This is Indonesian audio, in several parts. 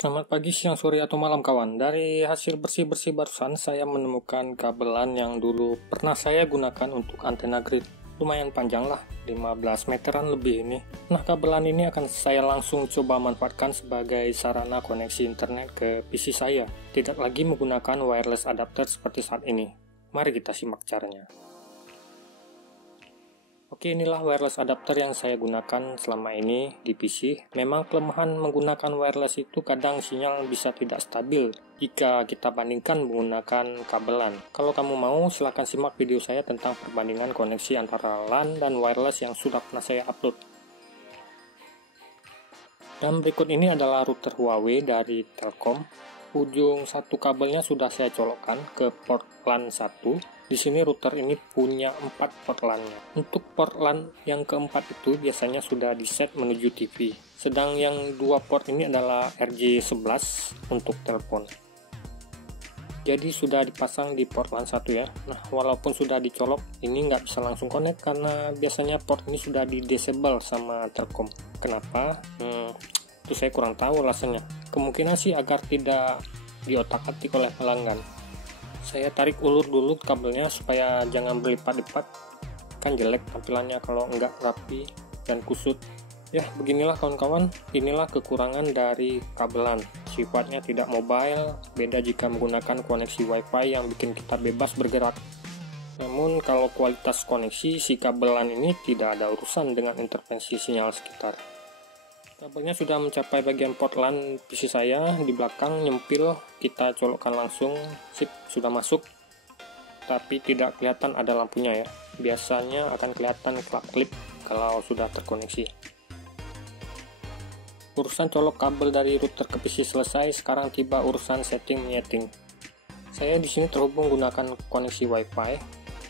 Selamat pagi, siang, sore, atau malam kawan. Dari hasil bersih-bersih barusan, saya menemukan kabelan yang dulu pernah saya gunakan untuk antena grid. Lumayan panjang lah, 15 meteran lebih ini. Nah, kabelan ini akan saya langsung coba manfaatkan sebagai sarana koneksi internet ke PC saya. Tidak lagi menggunakan wireless adapter seperti saat ini. Mari kita simak caranya. Oke, inilah wireless adapter yang saya gunakan selama ini di PC. Memang kelemahan menggunakan wireless itu kadang sinyal bisa tidak stabil jika kita bandingkan menggunakan kabelan. Kalau kamu mau, silahkan simak video saya tentang perbandingan koneksi antara LAN dan wireless yang sudah pernah saya upload. Dan berikut ini adalah router Huawei dari Telkom. Ujung satu kabelnya sudah saya colokkan ke port LAN 1. Di sini router ini punya 4 port LAN-nya. Untuk port LAN yang keempat itu biasanya sudah di-set menuju TV. Sedang yang 2 port ini adalah RJ11 untuk telepon. Jadi sudah dipasang di port LAN 1 ya. Nah, walaupun sudah dicolok, ini nggak bisa langsung connect karena biasanya port ini sudah di-disable sama Telkom. Kenapa? Itu saya kurang tahu alasannya. Kemungkinan sih agar tidak diotak-atik oleh pelanggan. Saya tarik ulur dulu kabelnya supaya jangan berlipat-lipat, kan jelek tampilannya kalau enggak rapi dan kusut. Ya, beginilah kawan-kawan, inilah kekurangan dari kabelan. Sifatnya tidak mobile, beda jika menggunakan koneksi WiFi yang bikin kita bebas bergerak. Namun kalau kualitas koneksi, si kabelan ini tidak ada urusan dengan intervensi sinyal sekitar. Kabelnya sudah mencapai bagian port LAN PC saya, di belakang nyempil, kita colokkan langsung, sip, sudah masuk, tapi tidak kelihatan ada lampunya ya. Biasanya akan kelihatan klip kalau sudah terkoneksi. Urusan colok kabel dari router ke PC selesai, sekarang tiba urusan setting-menyeting. Saya di sini terhubung menggunakan koneksi WiFi,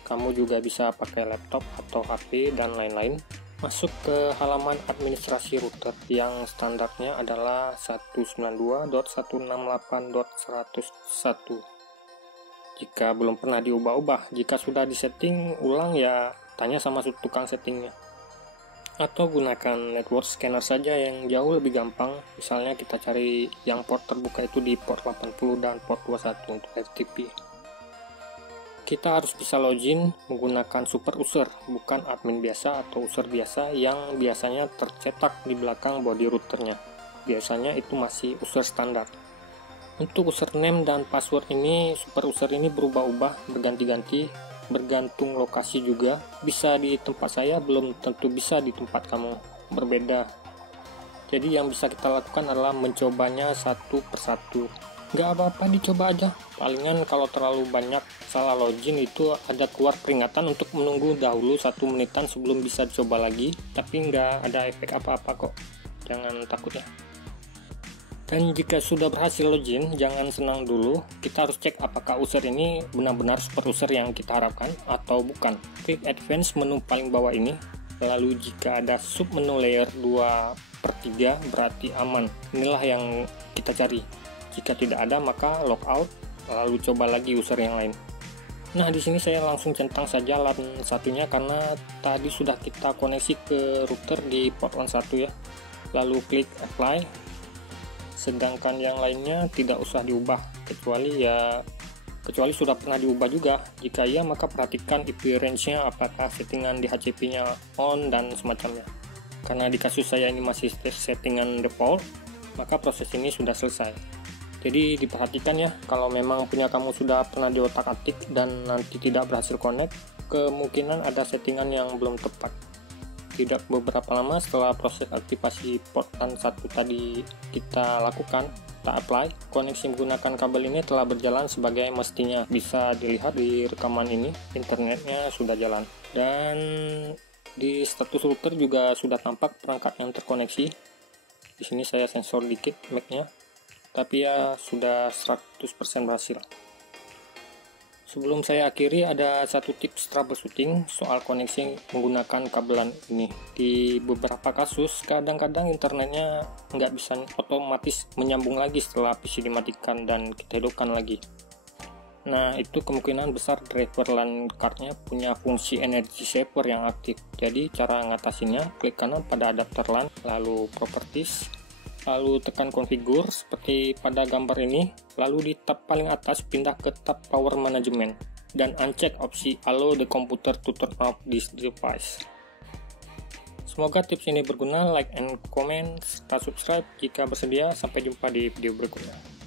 kamu juga bisa pakai laptop atau HP dan lain-lain. Masuk ke halaman administrasi router yang standarnya adalah 192.168.101. Jika belum pernah diubah-ubah, jika sudah disetting ulang ya tanya sama tukang settingnya. Atau gunakan network scanner saja yang jauh lebih gampang. Misalnya kita cari yang port terbuka itu di port 80 dan port 21 untuk FTP. Kita harus bisa login menggunakan super user, bukan admin biasa atau user biasa yang biasanya tercetak di belakang body routernya. Biasanya itu masih user standar. Untuk username dan password ini, super user ini berubah-ubah, berganti-ganti, bergantung lokasi juga. Bisa di tempat saya, belum tentu bisa di tempat kamu, berbeda. Jadi yang bisa kita lakukan adalah mencobanya satu persatu. Nggak apa-apa, dicoba aja. Palingan kalau terlalu banyak salah login itu ada keluar peringatan untuk menunggu dahulu 1 menitan sebelum bisa dicoba lagi, tapi nggak ada efek apa-apa kok, jangan takut ya. Dan jika sudah berhasil login, jangan senang dulu, kita harus cek apakah user ini benar-benar super user yang kita harapkan atau bukan. Klik advance menu paling bawah ini, lalu jika ada sub menu layer 2/3 berarti aman. Inilah yang kita cari. Jika tidak ada, maka logout, lalu coba lagi user yang lain. Nah, di sini saya langsung centang saja LAN satunya karena tadi sudah kita koneksi ke router di port LAN 1 ya. Lalu klik apply. Sedangkan yang lainnya tidak usah diubah, kecuali sudah pernah diubah juga. Jika iya, maka perhatikan IP range-nya apakah settingan di HCP-nya on dan semacamnya. Karena di kasus saya ini masih settingan default, maka proses ini sudah selesai. Jadi diperhatikan ya, kalau memang punya kamu sudah pernah diotak-atik dan nanti tidak berhasil connect, kemungkinan ada settingan yang belum tepat. Tidak beberapa lama setelah proses aktivasi port LAN 1 tadi kita lakukan, kita apply, koneksi menggunakan kabel ini telah berjalan sebagai mestinya. Bisa dilihat di rekaman ini, internetnya sudah jalan. Dan di status router juga sudah tampak perangkat yang terkoneksi. Di sini saya sensor dikit mic-nya, tapi ya sudah 100% berhasil. Sebelum saya akhiri, ada satu tips troubleshooting soal koneksi menggunakan kabelan ini. Di beberapa kasus, kadang-kadang internetnya nggak bisa otomatis menyambung lagi setelah PC dimatikan dan kita hidupkan lagi. Nah, itu kemungkinan besar driver LAN card-nya punya fungsi energy saver yang aktif. Jadi cara ngatasinnya, klik kanan pada adapter LAN, lalu properties, lalu tekan configure seperti pada gambar ini, lalu di tab paling atas pindah ke tab power management dan uncheck opsi allow the computer to turn off this device. Semoga tips ini berguna, like and comment, serta subscribe jika bersedia. Sampai jumpa di video berikutnya.